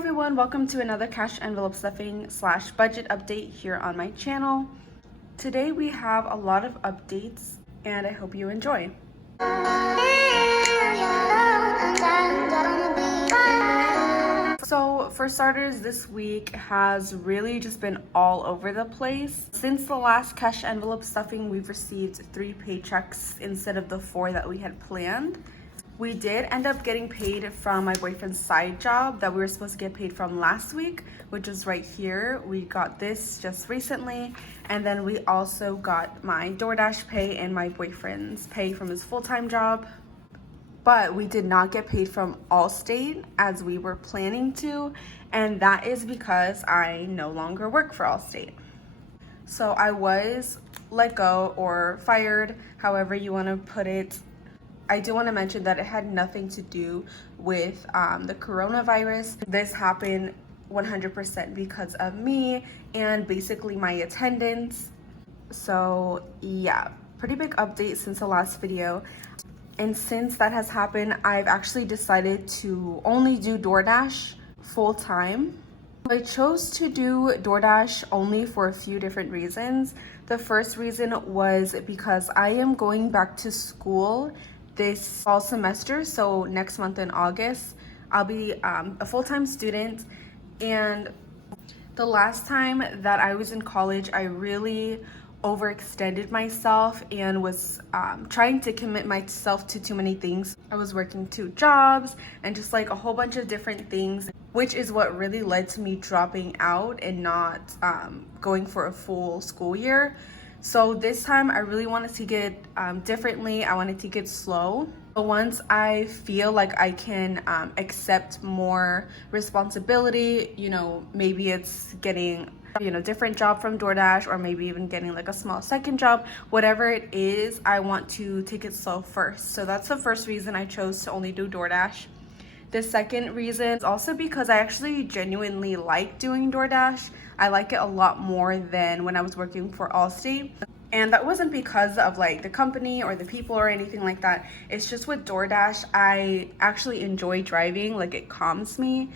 everyone, welcome to another cash envelope stuffing / budget update here on my channel. Today we have a lot of updates and I hope you enjoy. So for starters, this week has really just been all over the place. Since the last cash envelope stuffing, we've received 3 paychecks instead of the 4 that we had planned. We did end up getting paid from my boyfriend's side job that we were supposed to get paid from last week, which is right here. We got this just recently. And then we also got my DoorDash pay and my boyfriend's pay from his full-time job. But we did not get paid from Allstate as we were planning to. And that is because I no longer work for Allstate. So I was let go or fired, however you want to put it. I do want to mention that it had nothing to do with the coronavirus. This happened 100% because of me and basically my attendance. So yeah, pretty big update since the last video. And since that has happened, I've actually decided to only do DoorDash full time. I chose to do DoorDash only for a few different reasons. The first reason was because I am going back to school this fall semester, so next month in August I'll be a full-time student. And the last time that I was in college, I really overextended myself and was trying to commit myself to too many things. I was working 2 jobs and just like a whole bunch of different things, which is what really led to me dropping out and not going for a full school year. So this time I really wanted to get differently. I wanted to get slow. But once I feel like I can accept more responsibility, maybe it's getting different job from DoorDash, or maybe even getting like a small second job, whatever it is, I want to take it slow first. So that's the first reason I chose to only do DoorDash. The second reason is also because I actually genuinely like doing DoorDash. I like it a lot more than when I was working for Allstate. And that wasn't because of like the company or the people or anything like that. It's just with DoorDash, I actually enjoy driving, like it calms me.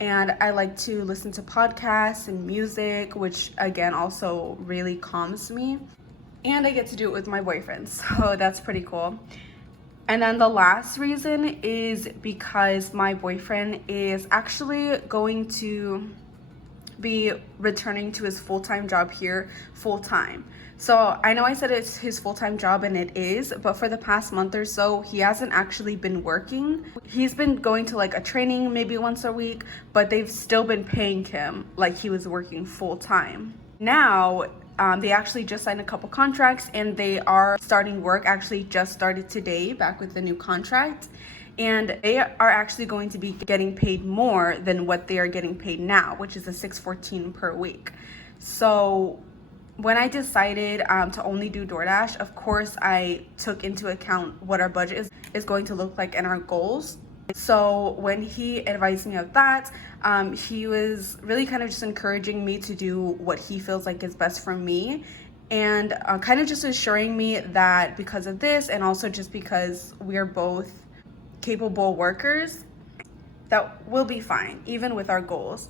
And I like to listen to podcasts and music, which again also really calms me. And I get to do it with my boyfriend, so that's pretty cool. And then the last reason is because my boyfriend is actually going to be returning to his full-time job here full-time. So I know I said it's his full-time job, and it is, but for the past month or so, he hasn't actually been working. He's been going to like a training maybe once a week, but they've still been paying him like he was working full-time. Now, they actually just signed a couple contracts and they are starting work, actually just started today, back with the new contract. And they are actually going to be getting paid more than what they are getting paid now, which is a $6.14 per week. So when I decided to only do DoorDash, of course, I took into account what our budget is going to look like and our goals. So when he advised me of that, he was really kind of just encouraging me to do what he feels like is best for me, and kind of just assuring me that because of this, and also just because we're both capable workers, that we'll be fine even with our goals.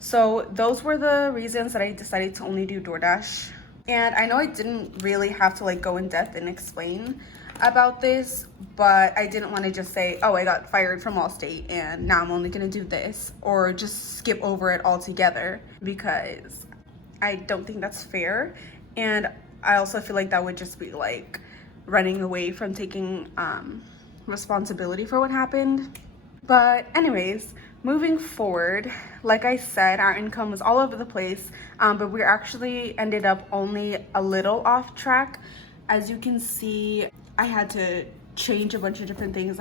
So those were the reasons that I decided to only do DoorDash. And I know I didn't really have to like go in depth and explain about this, but I didn't want to just say, oh, I got fired from Allstate and now I'm only gonna do this, or just skip over it altogether, because I don't think that's fair. And I also feel like that would just be like running away from taking responsibility for what happened. But anyways, moving forward, like I said, our income was all over the place, but we actually ended up only a little off track. As you can see, I had to change a bunch of different things.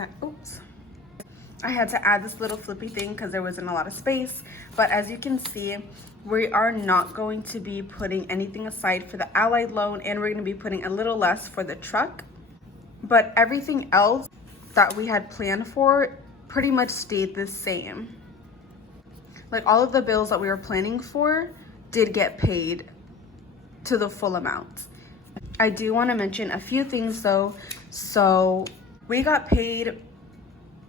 I had to add this little flippy thing because there wasn't a lot of space. But as you can see, we are not going to be putting anything aside for the Allied loan, and we're going to be putting a little less for the truck. But everything else that we had planned for pretty much stayed the same. Like all of the bills that we were planning for did get paid to the full amount. I do want to mention a few things though. So we got paid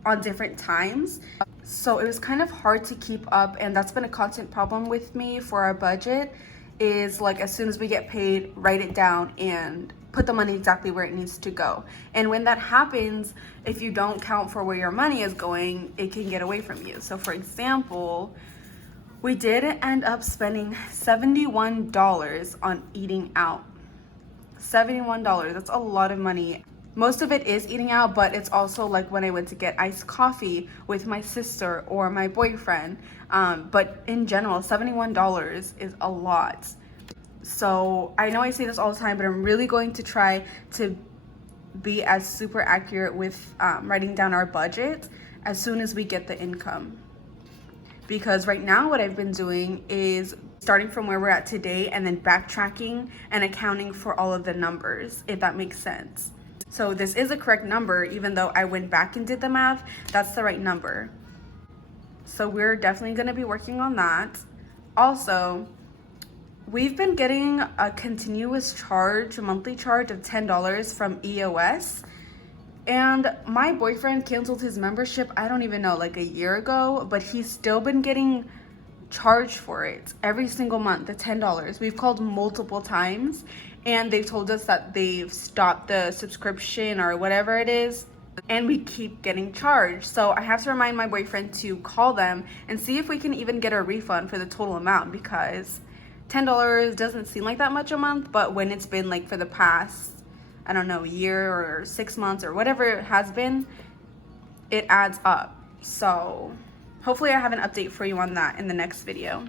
on different times. So it was kind of hard to keep up, and that's been a constant problem with me for our budget, is like as soon as we get paid, write it down and put the money exactly where it needs to go. And when that happens, if you don't count for where your money is going, it can get away from you. So for example, we did end up spending $71 on eating out. $71, that's a lot of money. Most of it is eating out, but it's also like when I went to get iced coffee with my sister or my boyfriend. But in general, $71 is a lot. So I know I say this all the time, but I'm really going to try to be as super accurate with writing down our budget as soon as we get the income. Because right now what I've been doing is starting from where we're at today and then backtracking and accounting for all of the numbers, if that makes sense. So this is a correct number, even though I went back and did the math, that's the right number. So we're definitely gonna be working on that. Also, we've been getting a continuous charge, a monthly charge of $10 from EOS. And my boyfriend canceled his membership, I don't even know, like a year ago, but he's still been getting charged for it every single month, the $10. We've called multiple times and they've told us that they've stopped the subscription or whatever it is, and we keep getting charged. So I have to remind my boyfriend to call them and see if we can even get a refund for the total amount, because $10 doesn't seem like that much a month, but when it's been like for the past, I don't know, year or 6 months or whatever it has been, it adds up. So hopefully I have an update for you on that in the next video.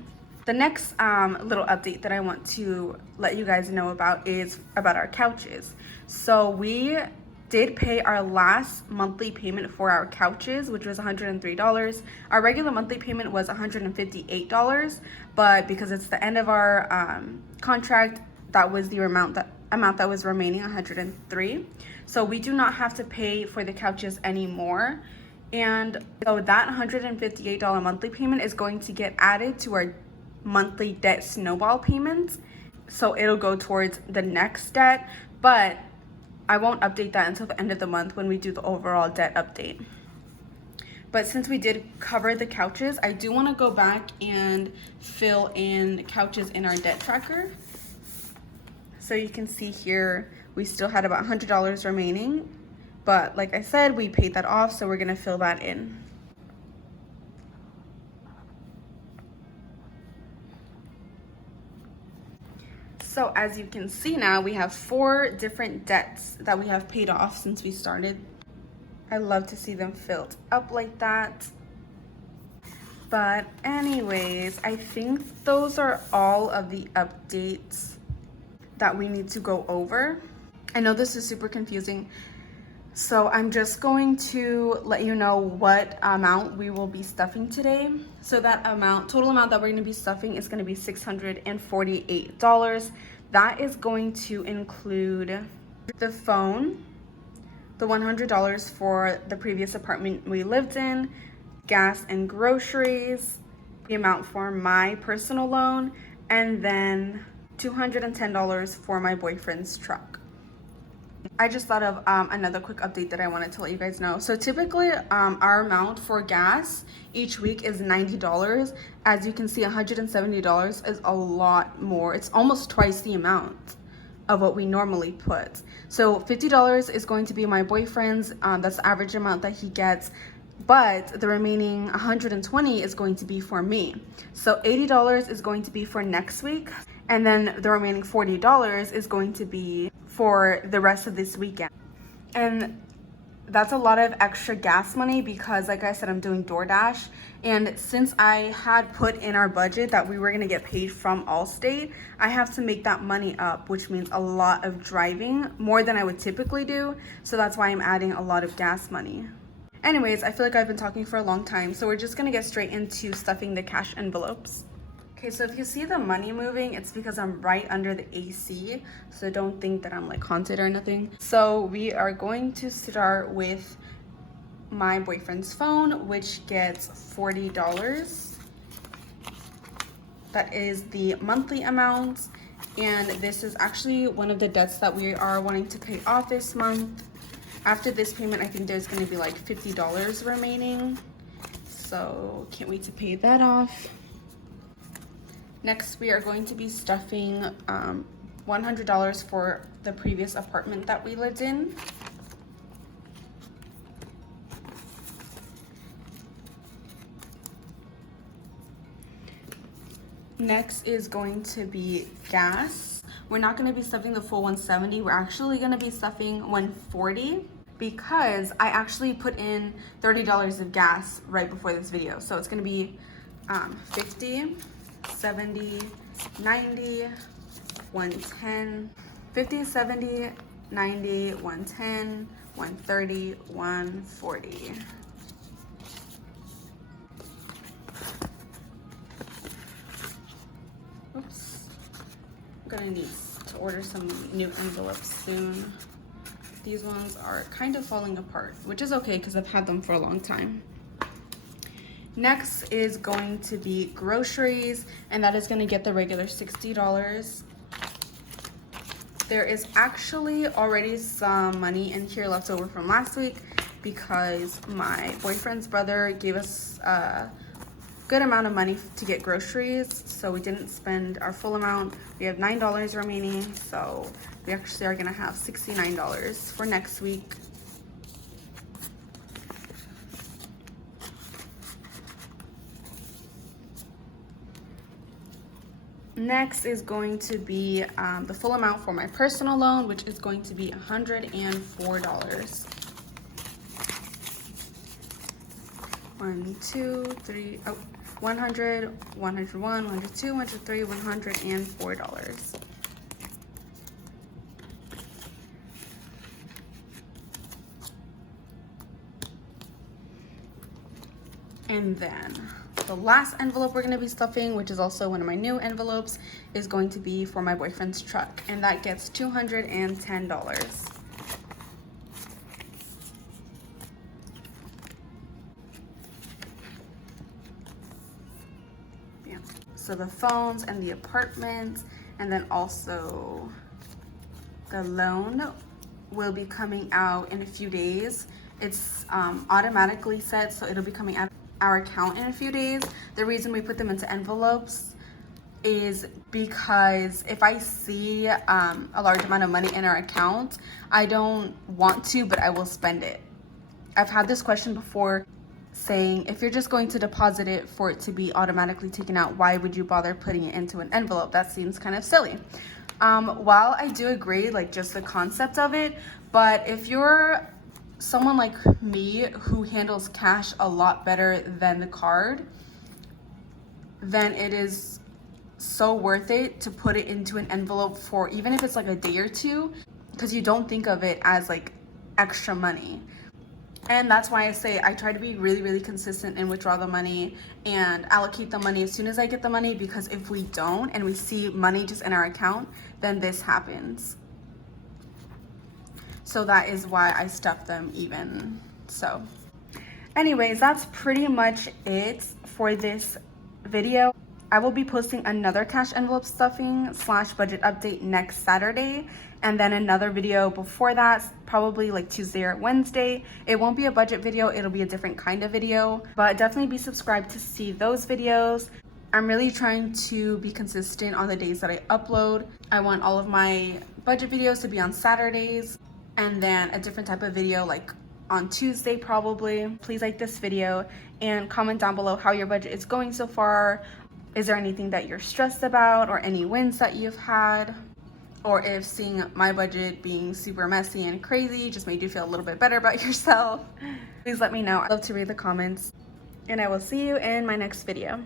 The next little update that I want to let you guys know about is about our couches. So we did pay our last monthly payment for our couches, which was $103. Our regular monthly payment was $158, but because it's the end of our contract, that was the amount that was remaining, $103. So we do not have to pay for the couches anymore. And so that $158 monthly payment is going to get added to our monthly debt snowball payments. So it'll go towards the next debt, but I won't update that until the end of the month when we do the overall debt update. But since we did cover the couches, I do want to go back and fill in couches in our debt tracker. So you can see here, we still had about $100 remaining, but like I said, we paid that off, so we're gonna fill that in. So as you can see now, we have 4 different debts that we have paid off since we started. I love to see them filled up like that. But anyways, I think those are all of the updates that we need to go over. I know this is super confusing, so I'm just going to let you know what amount we will be stuffing today. So that total amount that we're going to be stuffing is going to be $648. That is going to include the phone, the $100 for the previous apartment we lived in, gas and groceries, the amount for my personal loan, and then $210 for my boyfriend's truck. I just thought of another quick update that I wanted to let you guys know. So typically our amount for gas each week is $90. As you can see, $170 is a lot more. It's almost twice the amount of what we normally put. So $50 is going to be my boyfriend's, that's the average amount that he gets, but the remaining $120 is going to be for me. So $80 is going to be for next week, and then the remaining $40 is going to be for the rest of this weekend. And that's a lot of extra gas money because, like I said, I'm doing DoorDash, and since I had put in our budget that we were gonna get paid from Allstate, I have to make that money up, which means a lot of driving, more than I would typically do. So that's why I'm adding a lot of gas money. Anyways, I feel like I've been talking for a long time, so we're just gonna get straight into stuffing the cash envelopes. Okay, so if you see the money moving, it's because I'm right under the AC, so don't think that I'm like haunted or nothing. So we are going to start with my boyfriend's phone, which gets $40. That is the monthly amount, and this is actually one of the debts that we are wanting to pay off this month. After this payment, I think there's gonna be like $50 remaining. so can't wait to pay that off. Next, we are going to be stuffing $100 for the previous apartment that we lived in. Next is going to be gas. We're not going to be stuffing the full 170. We're actually going to be stuffing 140 because I actually put in $30 of gas right before this video. So it's going to be 50, 70, 90, 110, 50, 70, 90, 110, 130, 140. Oops. I'm gonna need to order some new envelopes soon. These ones are kind of falling apart, which is okay because I've had them for a long time. Next is going to be groceries, and that is gonna get the regular $60. There is actually already some money in here left over from last week because my boyfriend's brother gave us good amount of money to get groceries, so we didn't spend our full amount. We have $9 remaining, so we actually are gonna have $69 for next week. Next is going to be the full amount for my personal loan, which is going to be $104. 1, 2, 3, 100, 101, 102, 103, $104. And then the last envelope we're going to be stuffing, which is also one of my new envelopes, is going to be for my boyfriend's truck, and that gets $210. So the phones and the apartment, and then also the loan will be coming out in a few days. It's automatically set, so it'll be coming out of our account in a few days. The reason we put them into envelopes is because if I see a large amount of money in our account, I don't want to, but I will spend it. I've had this question before, saying if you're just going to deposit it for it to be automatically taken out, why would you bother putting it into an envelope? That seems kind of silly. While I do agree, like just the concept of it, but if you're someone like me who handles cash a lot better than the card, then it is so worth it to put it into an envelope for even if it's like a day or two, because you don't think of it as like extra money. And that's why I say I try to be really, really consistent and withdraw the money and allocate the money as soon as I get the money, because if we don't and we see money just in our account, then this happens. So that is why I stuff them even so. Anyways, that's pretty much it for this video. I will be posting another cash envelope stuffing / budget update next Saturday, and then another video before that, probably like Tuesday or Wednesday. It won't be a budget video, it'll be a different kind of video, but definitely be subscribed to see those videos. I'm really trying to be consistent on the days that I upload. I want all of my budget videos to be on Saturdays, and then a different type of video like on Tuesday probably. Please like this video and comment down below how your budget is going so far. Is there anything that you're stressed about, or any wins that you've had? Or if seeing my budget being super messy and crazy just made you feel a little bit better about yourself. Please let me know. I love to read the comments, and I will see you in my next video.